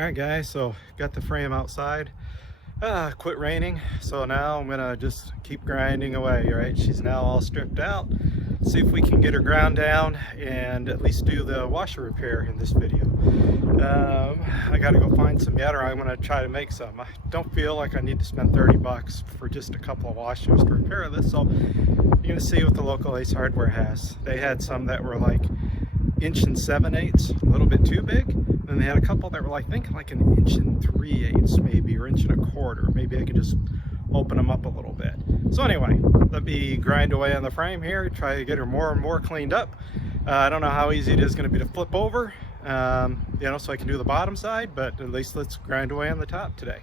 All right, guys, so got the frame outside. Quit raining, so now I'm gonna just keep grinding away. Right, she's now all stripped out. See if we can get her ground down and at least do the washer repair in this video. I gotta go find some yet, or I'm gonna try to make some. I don't feel like I need to spend 30 bucks for just a couple of washers to repair this, so you're gonna see what the local Ace Hardware has. They had some that were like 1 7/8, a little bit too big. And they had a couple that were like, I think like 1 3/8 maybe, or 1 1/4. Maybe I could just open them up a little bit. So anyway, let me grind away on the frame here, try to get her more and more cleaned up. I don't know how easy it is going to be to flip over, so I can do the bottom side, but at least let's grind away on the top today.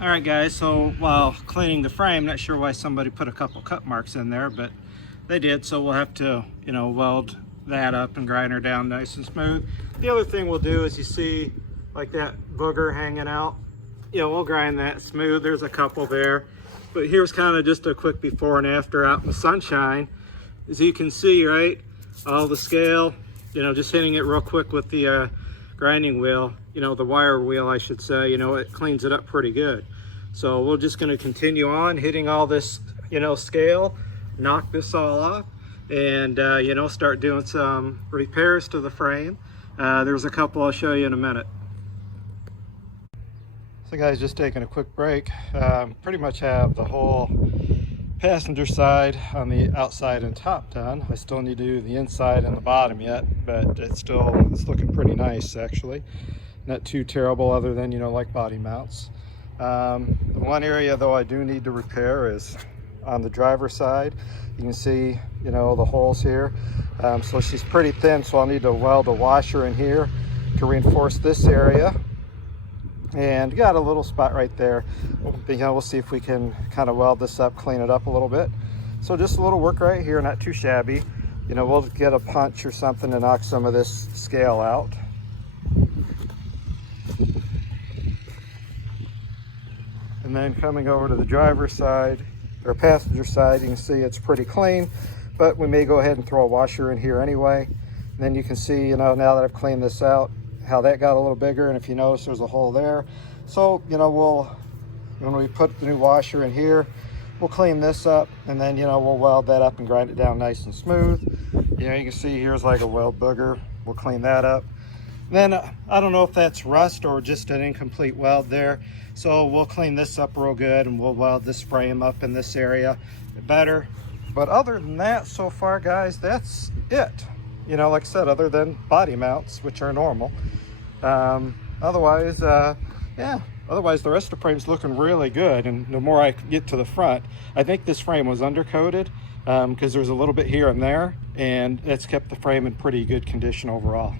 All right, guys, so while cleaning the frame, not sure why somebody put a couple cut marks in there, but they did, so we'll have to, weld that up and grind her down nice and smooth. The other thing we'll do is, you see like that booger hanging out, we'll grind that smooth. There's a couple there, but here's kind of just a quick before and after out in the sunshine. As you can see, right, all the scale, just hitting it real quick with the grinding wheel, the wire wheel I should say, it cleans it up pretty good. So we're just going to continue on hitting all this scale, knock this all off, and start doing some repairs to the frame. There's a couple I'll show you in a minute. So guys, just taking a quick break. Pretty much have the whole passenger side on the outside and top done. I still need to do the inside and the bottom yet, but it's looking pretty nice actually. Not too terrible, other than like body mounts. The one area though I do need to repair is on the driver's side. You can see the holes here, so she's pretty thin, so I'll need to weld a washer in here to reinforce this area, and got a little spot right there. We'll see if we can kind of weld this up, clean it up a little bit. So just a little work right here, not too shabby. We'll get a punch or something to knock some of this scale out. And then coming over to the driver's side or passenger side, you can see it's pretty clean, but we may go ahead and throw a washer in here anyway. And then you can see, now that I've cleaned this out, how that got a little bigger, and if you notice, there's a hole there. So, when we put the new washer in here, we'll clean this up, and then, we'll weld that up and grind it down nice and smooth. You can see here's like a weld booger. We'll clean that up. Then I don't know if that's rust or just an incomplete weld there. So we'll clean this up real good, and we'll weld this frame up in this area better. But other than that, so far, guys, that's it. Like I said, other than body mounts, which are normal. Otherwise, otherwise the rest of the frame's looking really good. And the more I get to the front, I think this frame was undercoated because there's a little bit here and there, and it's kept the frame in pretty good condition overall.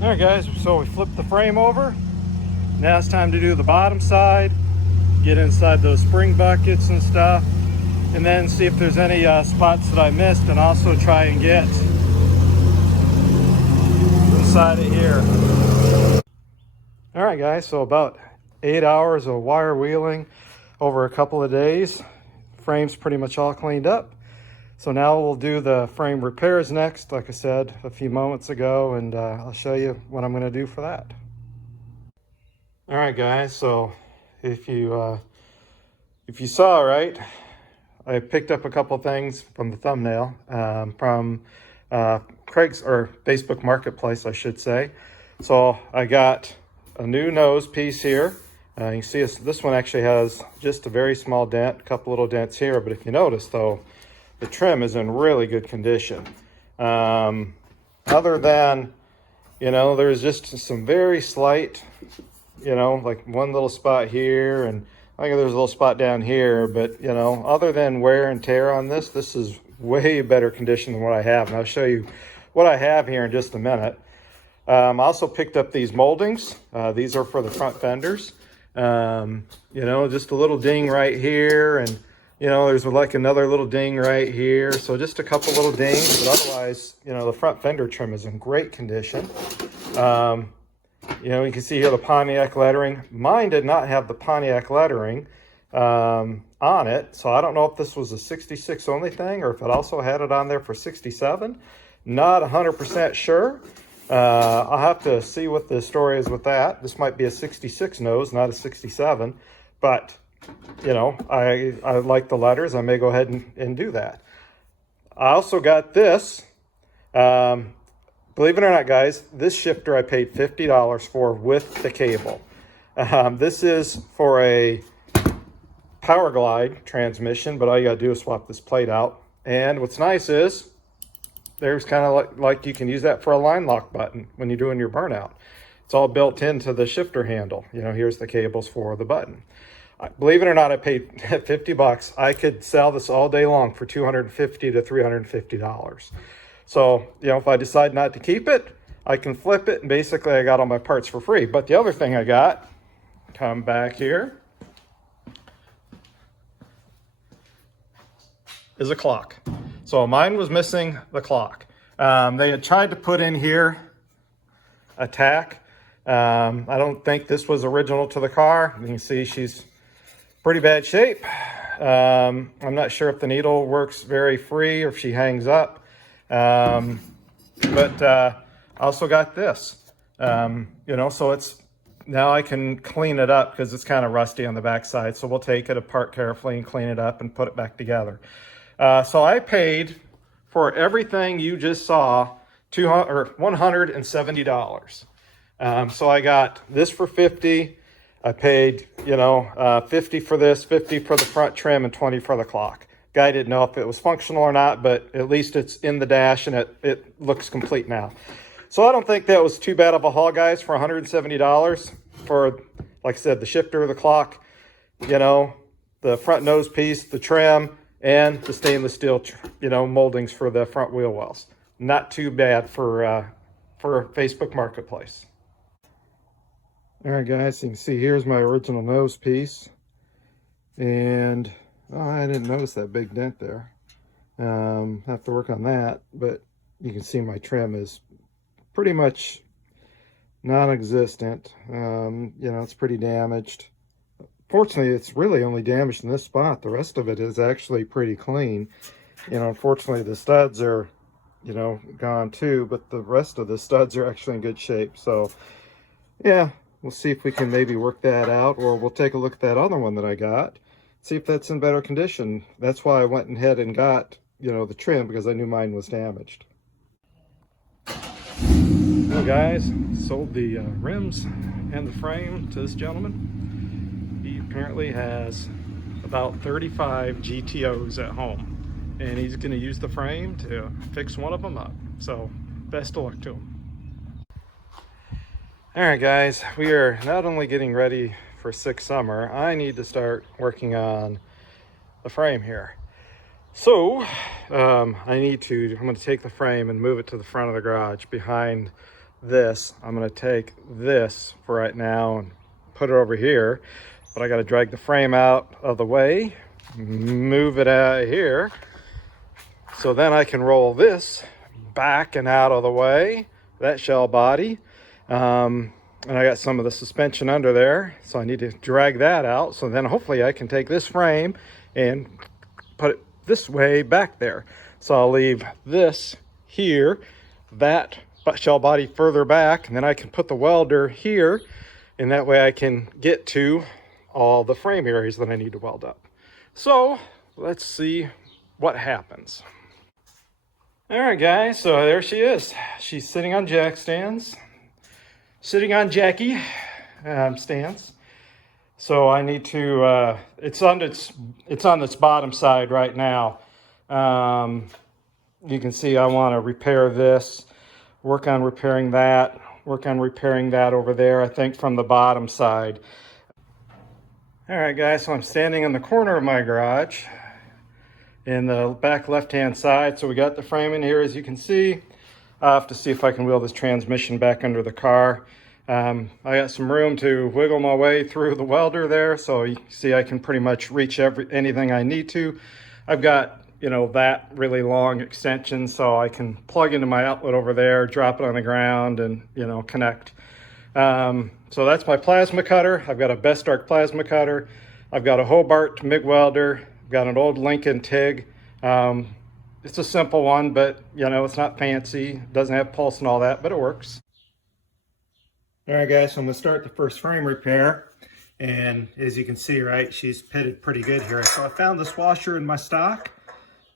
All right, guys, so we flipped the frame over. Now it's time to do the bottom side, get inside those spring buckets and stuff, and then see if there's any spots that I missed, and also try and get inside it here. All right, guys, so about 8 hours of wire wheeling over a couple of days. Frame's pretty much all cleaned up. So now we'll do the frame repairs next, like I said a few moments ago, and I'll show you what I'm going to do for that. All right, guys, so if you saw, right, I picked up a couple things from the thumbnail from Craig's or Facebook Marketplace, I should say. So I got a new nose piece here. You can see this one actually has just a very small dent, a couple little dents here, but if you notice though, the trim is in really good condition. Other than, there's just some very slight, like one little spot here, and I think there's a little spot down here, but, other than wear and tear on this, this is way better condition than what I have. And I'll show you what I have here in just a minute. I also picked up these moldings. These are for the front fenders. Just a little ding right here, and there's like another little ding right here. So just a couple little dings, but otherwise, the front fender trim is in great condition. You can see here the Pontiac lettering. Mine did not have the Pontiac lettering on it, so I don't know if this was a 66 only thing or if it also had it on there for 67. Not 100% sure. I'll have to see what the story is with that. This might be a 66 nose, not a 67, but you know, I like the letters. I may go ahead and do that. I also got this. Believe it or not, guys, this shifter I paid $50 for with the cable. This is for a Power Glide transmission, but all you gotta do is swap this plate out. And what's nice is there's kind of like you can use that for a line lock button when you're doing your burnout. It's all built into the shifter handle. You know, here's the cables for the button. Believe it or not, I paid 50 bucks. I could sell this all day long for $250 to $350. So, you know, if I decide not to keep it, I can flip it, and basically I got all my parts for free. But the other thing I got, come back here, is a clock. So mine was missing the clock. They had tried to put in here a tack. I don't think this was original to the car. You can see she's pretty bad shape. I'm not sure if the needle works very free or if she hangs up. But I also got this. You know, so it's now I can clean it up because it's kind of rusty on the backside. So we'll take it apart carefully and clean it up and put it back together. So I paid for everything you just saw $170. So I got this for $50. I paid, you know, $50 for this, $50 for the front trim, and $20 for the clock. Guy didn't know if it was functional or not, but at least it's in the dash and it looks complete now. So I don't think that was too bad of a haul, guys, for $170 for, like I said, the shifter, the clock, you know, the front nose piece, the trim, and the stainless steel, you know, moldings for the front wheel wells. Not too bad for Facebook Marketplace. All right, guys, you can see here's my original nose piece. And oh, I didn't notice that big dent there. Have to work on that, but you can see my trim is pretty much non-existent. You know, it's pretty damaged. Fortunately, it's really only damaged in this spot. The rest of it is actually pretty clean. You know, unfortunately, the studs are, you know, gone too, but the rest of the studs are actually in good shape. So, yeah, we'll see if we can maybe work that out, or we'll take a look at that other one that I got, see if that's in better condition. That's why I went ahead and got, you know, the trim, because I knew mine was damaged. Well, guys, sold the rims and the frame to this gentleman. He apparently has about 35 GTOs at home, and he's going to use the frame to fix one of them up. So best of luck to him. All right, guys, we are not only getting ready for sick summer, I need to start working on the frame here. So I'm going to take the frame and move it to the front of the garage behind this. I'm going to take this for right now and put it over here, but I got to drag the frame out of the way, move it out of here, so then I can roll this back and out of the way, that shell body. And I got some of the suspension under there, so I need to drag that out. So then hopefully I can take this frame and put it this way back there. So I'll leave this here, that shell body further back, and then I can put the welder here, and that way I can get to all the frame areas that I need to weld up. So let's see what happens. All right, guys, so there she is. She's sitting on jack stands. Sitting on Jackie stands. So I need to, it's on this bottom side right now. You can see I want to repair this, work on repairing that over there, I think from the bottom side. All right, guys, so I'm standing in the corner of my garage in the back left-hand side. So we got the frame in here, as you can see. I'll have to see if I can wheel this transmission back under the car. I got some room to wiggle my way through the welder there, so you can see I can pretty much reach anything I need to. I've got, you know, that really long extension, so I can plug into my outlet over there, drop it on the ground, and, you know, connect. So that's my plasma cutter. I've got a Bestarc Plasma cutter. I've got a Hobart MIG welder. I've got an old Lincoln TIG. It's a simple one, but you know, it's not fancy. It doesn't have pulse and all that, but it works. All right, guys, so I'm gonna start the first frame repair. And as you can see, right, she's pitted pretty good here. So I found this washer in my stock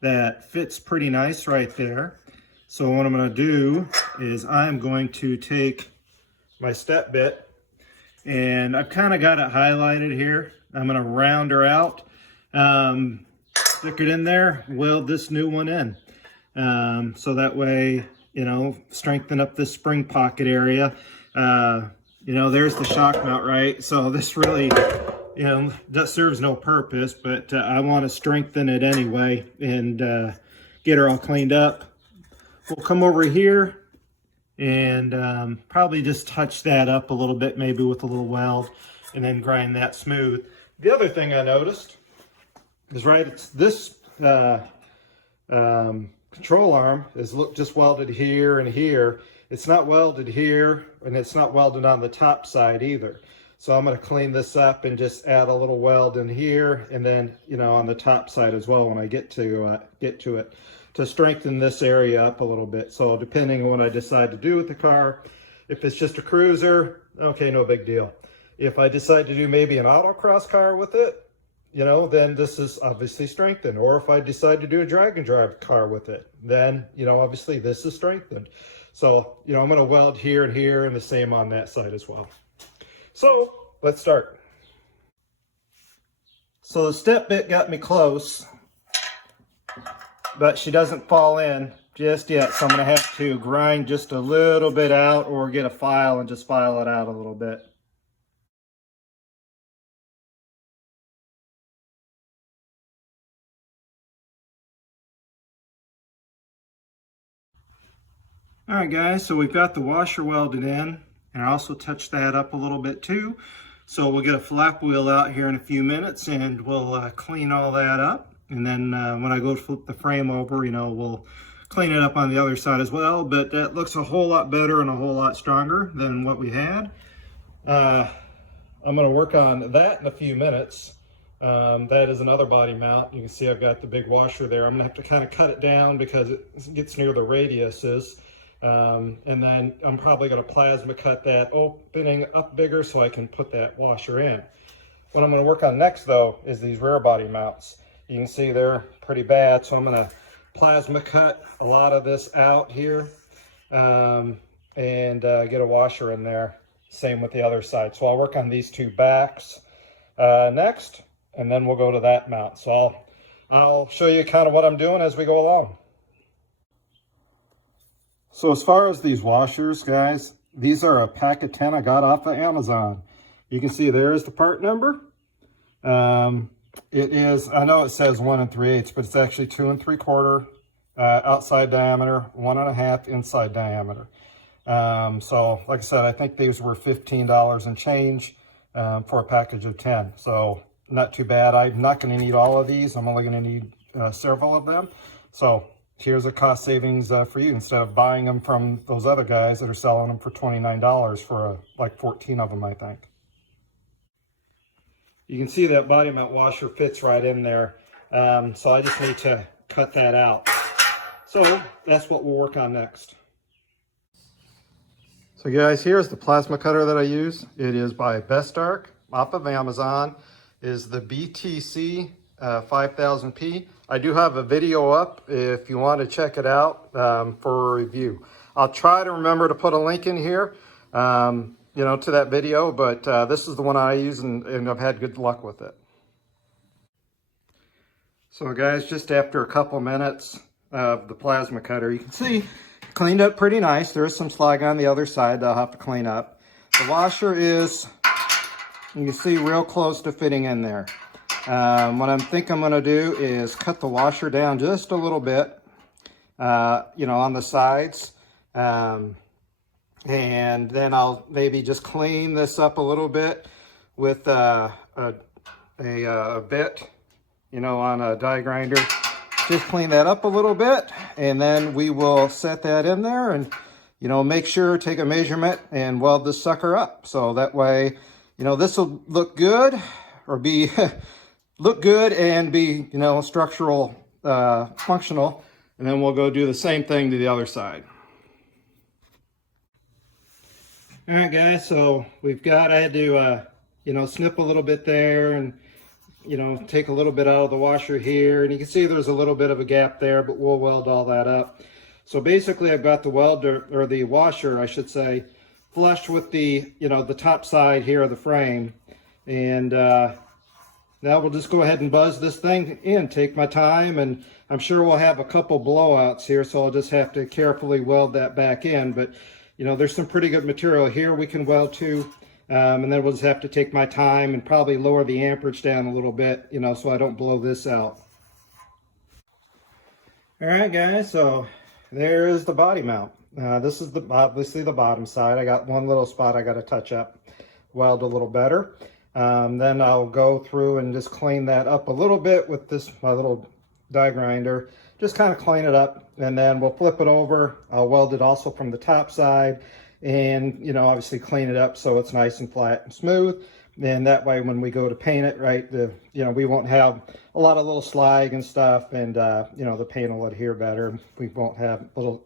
that fits pretty nice right there. So what I'm gonna do is I'm going to take my step bit, and I've kind of got it highlighted here. I'm gonna round her out, stick it in there, weld this new one in. So that way, you know, strengthen up this spring pocket area. You know, there's the shock mount, right? So this really, you know, that serves no purpose, but I want to strengthen it anyway and get her all cleaned up. We'll come over here and probably just touch that up a little bit, maybe with a little weld, and then grind that smooth. The other thing I noticed is, right, it's this control arm is just welded here and here. It's not welded here, and it's not welded on the top side either. So I'm going to clean this up and just add a little weld in here, and then, you know, on the top side as well when I get to it, to strengthen this area up a little bit. So depending on what I decide to do with the car, if it's just a cruiser, okay, no big deal. If I decide to do maybe an autocross car with it, you know, then this is obviously strengthened. Or if I decide to do a drag and drive car with it, then, you know, obviously this is strengthened. So, you know, I'm going to weld here and here, and the same on that side as well. So let's start. So the step bit got me close, but she doesn't fall in just yet. So I'm going to have to grind just a little bit out, or get a file and just file it out a little bit. All right, guys, so we've got the washer welded in, and I also touched that up a little bit too. So we'll get a flap wheel out here in a few minutes, and we'll clean all that up. And then when I go to flip the frame over, you know, we'll clean it up on the other side as well. But that looks a whole lot better and a whole lot stronger than what we had. I'm going to work on that in a few minutes. That is another body mount. You can see I've got the big washer there. I'm going to have to kind of cut it down because it gets near the radiuses. And then I'm probably going to plasma cut that opening up bigger so I can put that washer in. What I'm going to work on next, though, is these rear body mounts. You can see they're pretty bad, so I'm going to plasma cut a lot of this out here, and get a washer in there. Same with the other side. So I'll work on these two backs next, and then we'll go to that mount. So I'll show you kind of what I'm doing as we go along. So as far as these washers, guys, these are a pack of 10 I got off of Amazon. You can see there's the part number. It is, I know it says 1 3/8, but it's actually 2 3/4 outside diameter, 1 1/2 inside diameter. So like I said, I think these were $15 and change for a package of 10. So not too bad. I'm not going to need all of these. I'm only going to need several of them. So here's a cost savings for you, instead of buying them from those other guys that are selling them for $29 for like 14 of them, I think. You can see that body mount washer fits right in there. So I just need to cut that out. So that's what we'll work on next. So guys, here's the plasma cutter that I use. It is by Bestarc, off of Amazon. It is the BTC 5000P. I do have a video up if you want to check it out for a review. I'll try to remember to put a link in here, you know, to that video, but this is the one I use, and I've had good luck with it. So guys, just after a couple minutes of the plasma cutter, you can see cleaned up pretty nice. There is some slag on the other side that I'll have to clean up. The washer is, you can see, real close to fitting in there. What I'm going to do is cut the washer down just a little bit, you know, on the sides. And then I'll maybe just clean this up a little bit with a bit, you know, on a die grinder. Just clean that up a little bit, and then we will set that in there and, you know, make sure, take a measurement and weld this sucker up. So that way, you know, this will look good, or be look good and be, you know, structural, functional And then we'll go do the same thing to the other side. All right, guys, so I had to, you know, snip a little bit there and, you know, take a little bit out of the washer here. And you can see there's a little bit of a gap there, but we'll weld all that up. So basically I've got the welder, or the washer, I should say, flush with the, you know, the top side here of the frame. And now we'll just go ahead and buzz this thing in, take my time, and I'm sure we'll have a couple blowouts here, so I'll just have to carefully weld that back in. But you know, there's some pretty good material here we can weld to, and then we'll just have to take my time and probably lower the amperage down a little bit, you know, so I don't blow this out. All right, guys, so there is the body mount. This is obviously the bottom side. I got one little spot I got to touch up, weld a little better. Then I'll go through and just clean that up a little bit with my little die grinder. Just kind of clean it up, and then we'll flip it over. I'll weld it also from the top side, and you know, obviously clean it up so it's nice and flat and smooth. And that way, when we go to paint it, right, you know, we won't have a lot of little slag and stuff, and you know, the paint will adhere better. We won't have little,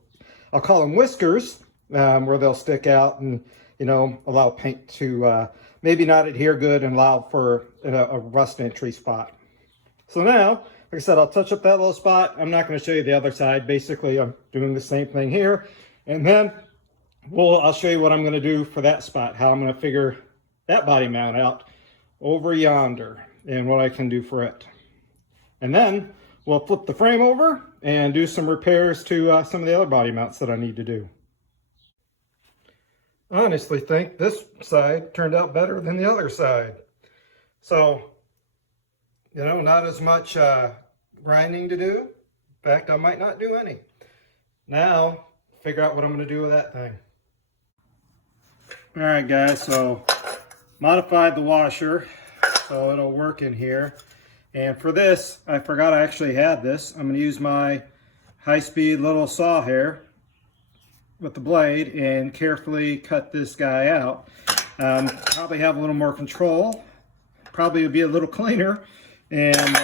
I'll call them whiskers, where they'll stick out and, you know, allow paint to maybe not adhere good and allow for a rust entry spot. So now, like I said, I'll touch up that little spot. I'm not going to show you the other side. Basically, I'm doing the same thing here. And then I'll show you what I'm going to do for that spot, how I'm going to figure that body mount out over yonder and what I can do for it. And then we'll flip the frame over and do some repairs to some of the other body mounts that I need to do. I honestly think this side turned out better than the other side. So, you know, not as much grinding to do. In fact, I might not do any. Now, figure out what I'm going to do with that thing. All right, guys, so modified the washer so it'll work in here. And for this, I forgot I actually had this. I'm going to use my high-speed little saw here with the blade and carefully cut this guy out. Probably have a little more control. Probably would be a little cleaner. And,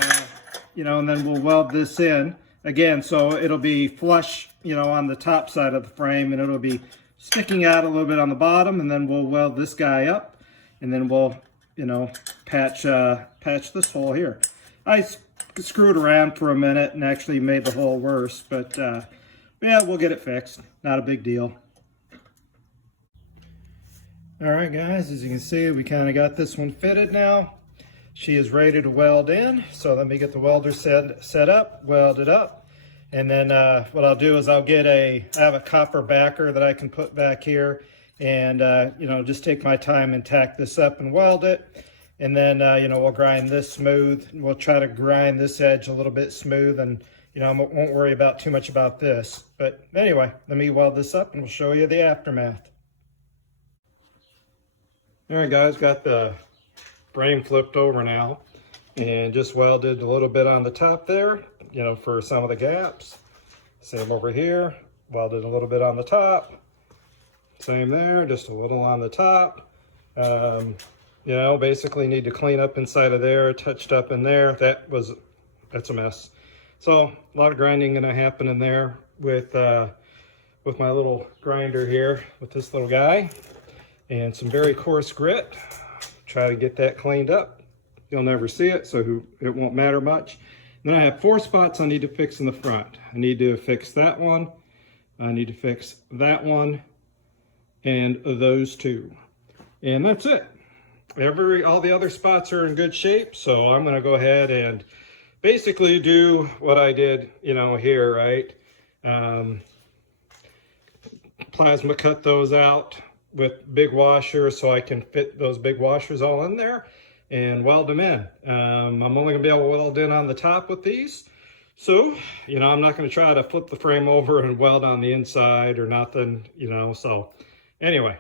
you know, and then we'll weld this in again, so it'll be flush, you know, on the top side of the frame, and it'll be sticking out a little bit on the bottom, and then we'll weld this guy up, and then we'll, you know, patch this hole here. I screwed around for a minute and actually made the hole worse, but yeah, we'll get it fixed. Not a big deal. All right, guys, as you can see, we kind of got this one fitted now. She is ready to weld in, so let me get the welder set up, weld it up, and then what I'll do is I have a copper backer that I can put back here, and you know, just take my time and tack this up and weld it, and then you know, we'll grind this smooth. We'll try to grind this edge a little bit smooth, and you know, I won't worry about too much about this. But anyway, let me weld this up and we'll show you the aftermath. All right, guys, got the frame flipped over now and just welded a little bit on the top there, you know, for some of the gaps. Same over here, welded a little bit on the top. Same there, just a little on the top. You know, basically need to clean up inside of there, touched up in there. That's a mess. So a lot of grinding gonna happen in there with my little grinder here, with this little guy, and some very coarse grit. Try to get that cleaned up. You'll never see it, so it won't matter much. Then I have 4 spots I need to fix in the front. I need to fix that one, I need to fix that one, and those 2. And that's it. All the other spots are in good shape, so I'm gonna go ahead and basically do what I did, you know, here, right? Plasma cut those out with big washers so I can fit those big washers all in there and weld them in. I'm only gonna be able to weld in on the top with these. So, you know, I'm not gonna try to flip the frame over and weld on the inside or nothing, you know, so anyway,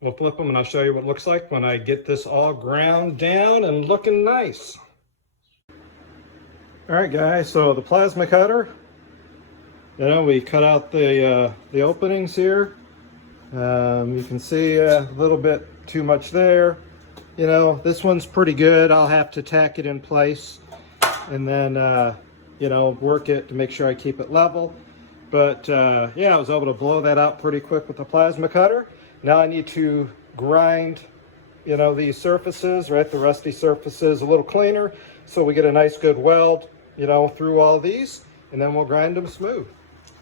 we'll flip them and I'll show you what it looks like when I get this all ground down and looking nice. All right, guys, so the plasma cutter, you know, we cut out the openings here. You can see a little bit too much there. You know, this one's pretty good. I'll have to tack it in place and then you know, work it to make sure I keep it level. But yeah, I was able to blow that out pretty quick with the plasma cutter. Now I need to grind, you know, these surfaces, right, the rusty surfaces a little cleaner, so we get a nice good weld, you know, through all these, and then we'll grind them smooth.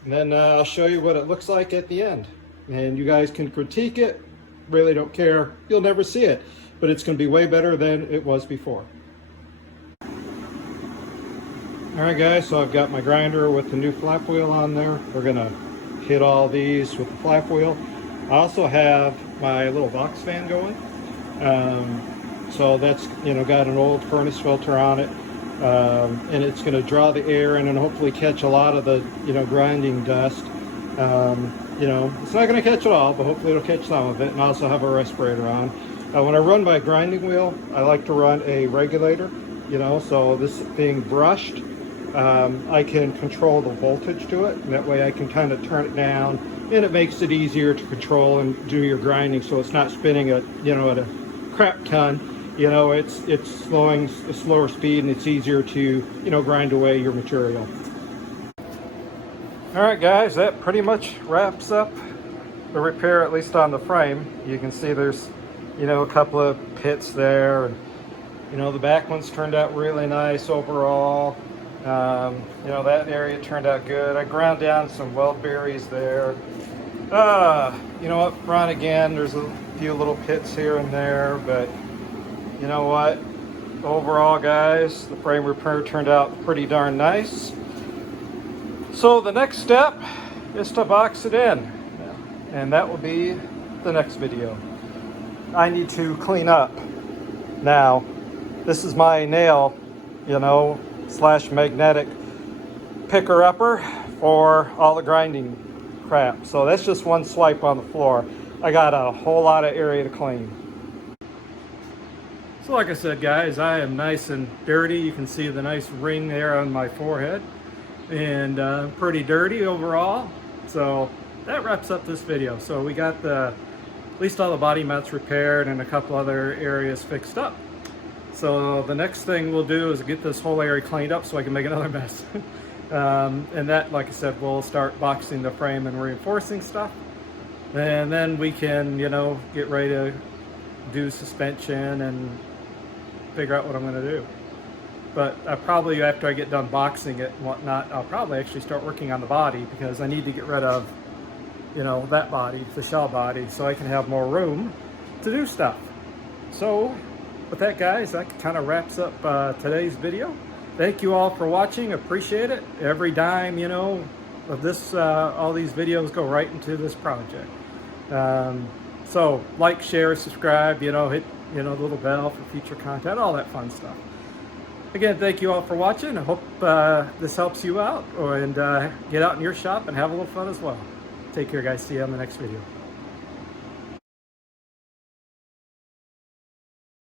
And then I'll show you what it looks like at the end. And you guys can critique it, really don't care, you'll never see it, but it's going to be way better than it was before. Alright guys, so I've got my grinder with the new flap wheel on there. We're going to hit all these with the flap wheel. I also have my little box fan going. So that's, you know, got an old furnace filter on it. And it's going to draw the air in and hopefully catch a lot of the, you know, grinding dust. You know, it's not going to catch it all, but hopefully it'll catch some of it. And I also have a respirator on. When I run my grinding wheel, I like to run a regulator, you know, so this being brushed, I can control the voltage to it, and that way I can kind of turn it down, and it makes it easier to control and do your grinding, so it's not spinning at, you know, at a crap ton. You know, it's slowing a slower speed, and it's easier to, you know, grind away your material. All right, guys, that pretty much wraps up the repair, at least on the frame. You can see there's, you know, a couple of pits there, and you know, the back ones turned out really nice overall. You know, that area turned out good. I ground down some weld berries there. You know, up front again, there's a few little pits here and there, but you know what? Overall, guys, the frame repair turned out pretty darn nice. So the next step is to box it in, and that will be the next video. I need to clean up. Now, this is my nail, you know, / magnetic picker-upper for all the grinding crap. So that's just one swipe on the floor. I got a whole lot of area to clean. So like I said, guys, I am nice and dirty. You can see the nice ring there on my forehead, and pretty dirty overall. So that wraps up this video. So we got at least all the body mounts repaired and a couple other areas fixed up. So the next thing we'll do is get this whole area cleaned up so I can make another mess. And that, like I said, we'll start boxing the frame and reinforcing stuff. And then we can, you know, get ready to do suspension and figure out what I'm going to do. But probably after I get done boxing it and whatnot, I'll probably actually start working on the body, because I need to get rid of, you know, that body, the shell body, so I can have more room to do stuff. So with that, guys, that kind of wraps up today's video. Thank you all for watching. Appreciate it. Every dime, you know, of this, all these videos go right into this project. So like, share, subscribe, you know, hit, you know, the little bell for future content, all that fun stuff. Again, thank you all for watching. I hope this helps you out, and get out in your shop and have a little fun as well. Take care, guys. See you on the next video.